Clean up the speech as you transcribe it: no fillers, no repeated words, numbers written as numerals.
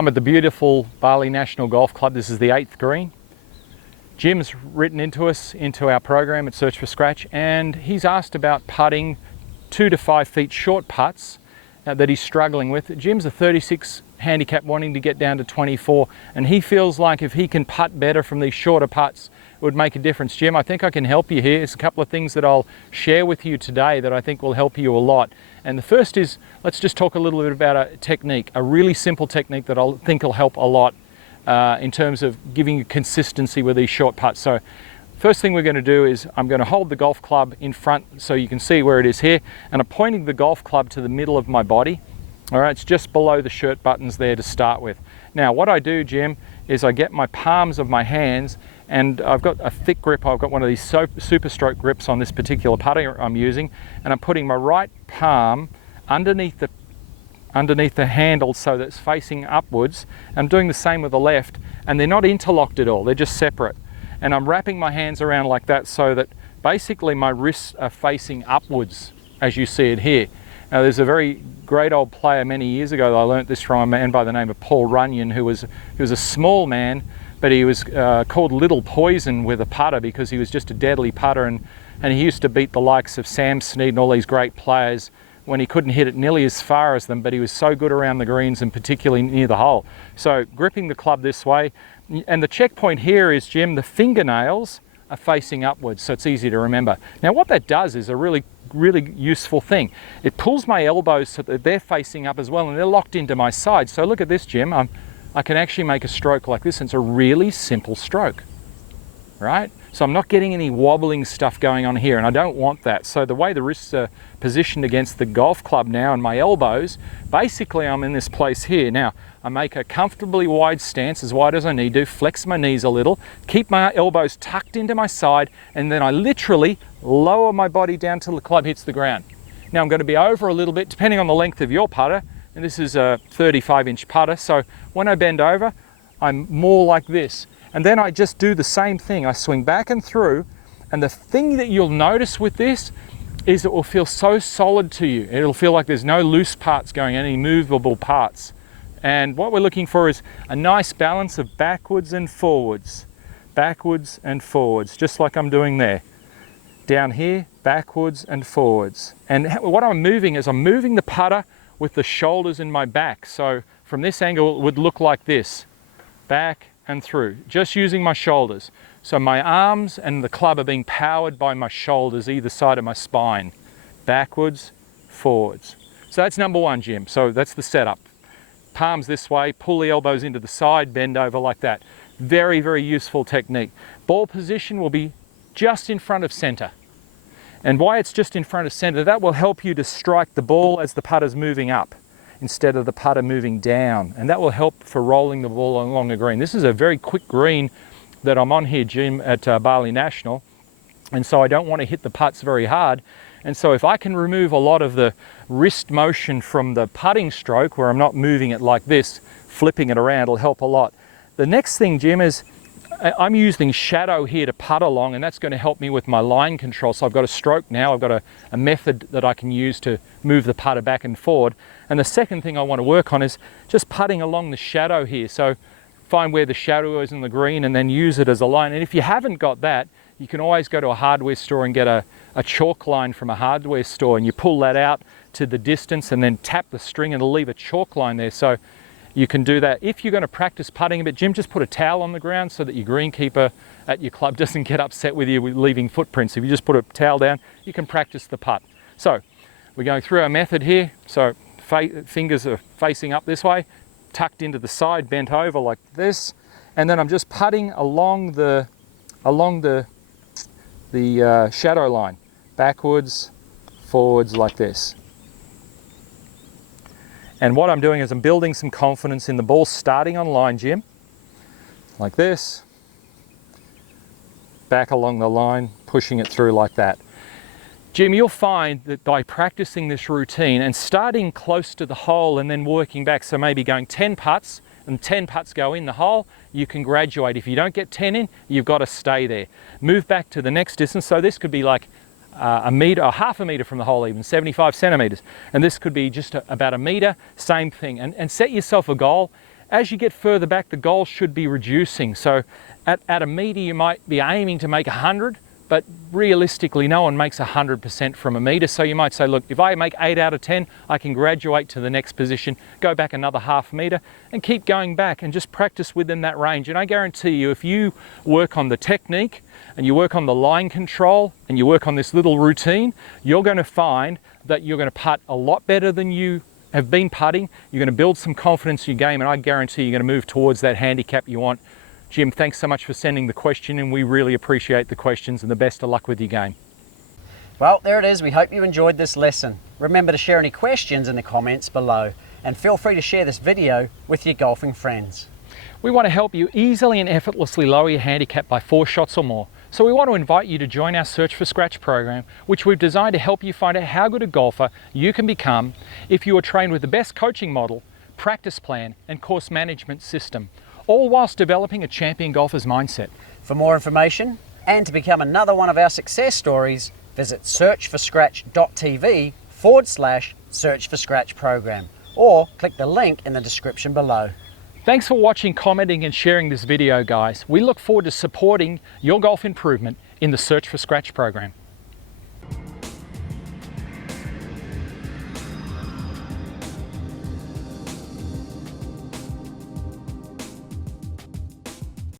I'm at the beautiful Bali National Golf Club. This is the 8th green. Jim's written into us, into our program at Search for Scratch, and he's asked about putting 2 to 5 feet short putts that he's struggling with. Jim's a 36 handicap wanting to get down to 24, and he feels like if he can putt better from these shorter putts, it would make a difference. Jim, I think I can help you here. There's a couple of things that I'll share with you today that I think will help you a lot. And the first is, let's just talk a little bit about a technique, a really simple technique that I think will help a lot in terms of giving you consistency with these short putts. So first thing we're going to do is I'm going to hold the golf club in front so you can see where it is here, and I'm pointing the golf club to the middle of my body. All right, it's just below the shirt buttons there to start with. Now what I do, Jim, is I get my palms of my hands, and I've got a thick grip. I've got one of these super stroke grips on this particular putter I'm using, and I'm putting my right palm underneath the handle so that it's facing upwards. I'm doing the same with the left, and they're not interlocked at all, they're just separate. And I'm wrapping my hands around like that so that basically my wrists are facing upwards, as you see it here. Now there's a very great old player many years ago that I learnt this from, a man by the name of Paul Runyon, who was a small man, but he was called Little Poison with a putter because he was just a deadly putter, and he used to beat the likes of Sam Snead and all these great players when he couldn't hit it nearly as far as them, but he was so good around the greens and particularly near the hole. So gripping the club this way, and the checkpoint here is, Jim, the fingernails are facing upwards, so it's easy to remember. Now what that does is a really useful thing. It pulls my elbows so that they're facing up as well, and they're locked into my side. So look at this, Jim. I can actually make a stroke like this, and it's a really simple stroke, right? So I'm not getting any wobbling stuff going on here, and I don't want that. So the way the wrists are positioned against the golf club now and my elbows, basically I'm in this place here. Now I make a comfortably wide stance, as wide as I need to, flex my knees a little, keep my elbows tucked into my side, and then I literally lower my body down till the club hits the ground. Now I'm going to be over a little bit, depending on the length of your putter, and this is a 35-inch putter, so when I bend over, I'm more like this. And then I just do the same thing. I swing back and through, and the thing that you'll notice with this is it will feel so solid to you. It'll feel like there's no loose parts going, any movable parts. And what we're looking for is a nice balance of backwards and forwards, just like I'm doing there. Down here, backwards and forwards. And what I'm moving is I'm moving the putter with the shoulders in my back. So from this angle, it would look like this, back and through, just using my shoulders. So my arms and the club are being powered by my shoulders either side of my spine, backwards, forwards. So that's number one, Jim. So that's the setup. Palms this way, pull the elbows into the side, bend over like that. Very, very useful technique. Ball position will be just in front of center. And why it's just in front of center, that will help you to strike the ball as the putter's moving up instead of the putter moving down. And that will help for rolling the ball along the green. This is a very quick green that I'm on here, Jim, at Bali National. And so I don't want to hit the putts very hard. And so if I can remove a lot of the wrist motion from the putting stroke, where I'm not moving it like this, flipping it around, it'll help a lot. The next thing, Jim, is I'm using shadow here to putt along, and that's going to help me with my line control. So I've got a stroke now, I've got a method that I can use to move the putter back and forward. And the second thing I want to work on is just putting along the shadow here. So find where the shadow is in the green and then use it as a line. And if you haven't got that, you can always go to a hardware store and get a chalk line from a hardware store, and you pull that out to the distance and then tap the string and it'll leave a chalk line there. So you can do that. If you're going to practice putting a bit, Jim, just put a towel on the ground so that your greenkeeper at your club doesn't get upset with you with leaving footprints. If you just put a towel down, you can practice the putt. So we're going through our method here. So fingers are facing up this way, tucked into the side, bent over like this, and then I'm just putting along the shadow line, backwards, forwards like this. And what I'm doing is I'm building some confidence in the ball starting on line, Jim, like this, back along the line, pushing it through like that. Jim, you'll find that by practicing this routine and starting close to the hole and then working back, so maybe going 10 putts and 10 putts go in the hole, you can graduate. If you don't get 10 in, you've got to stay there. Move back to the next distance. So this could be like a meter or half a meter from the hole, even 75 centimeters. And this could be just about a meter, same thing. And set yourself a goal As you get further back, the goal should be reducing. So at a meter, you might be aiming to make 100, but realistically, no one makes 100% from a meter. So you might say, look, if I make 8 out of 10, I can graduate to the next position, go back another half meter, and keep going back and just practice within that range. And I guarantee you, if you work on the technique and you work on the line control and you work on this little routine, you're going to find that you're going to putt a lot better than you have been putting. You're going to build some confidence in your game, and I guarantee you're going to move towards that handicap you want. Jim, thanks so much for sending the question, and we really appreciate the questions, and the best of luck with your game. Well, there it is. We hope you enjoyed this lesson. Remember to share any questions in the comments below, and feel free to share this video with your golfing friends. We want to help you easily and effortlessly lower your handicap by 4 shots or more. So we want to invite you to join our Search for Scratch program, which we've designed to help you find out how good a golfer you can become if you are trained with the best coaching model, practice plan, and course management system, all whilst developing a champion golfer's mindset. For more information and to become another one of our success stories, visit searchforscratch.tv/Search for Scratch program, or click the link in the description below. Thanks for watching, commenting, and sharing this video, guys. We look forward to supporting your golf improvement in the Search for Scratch program.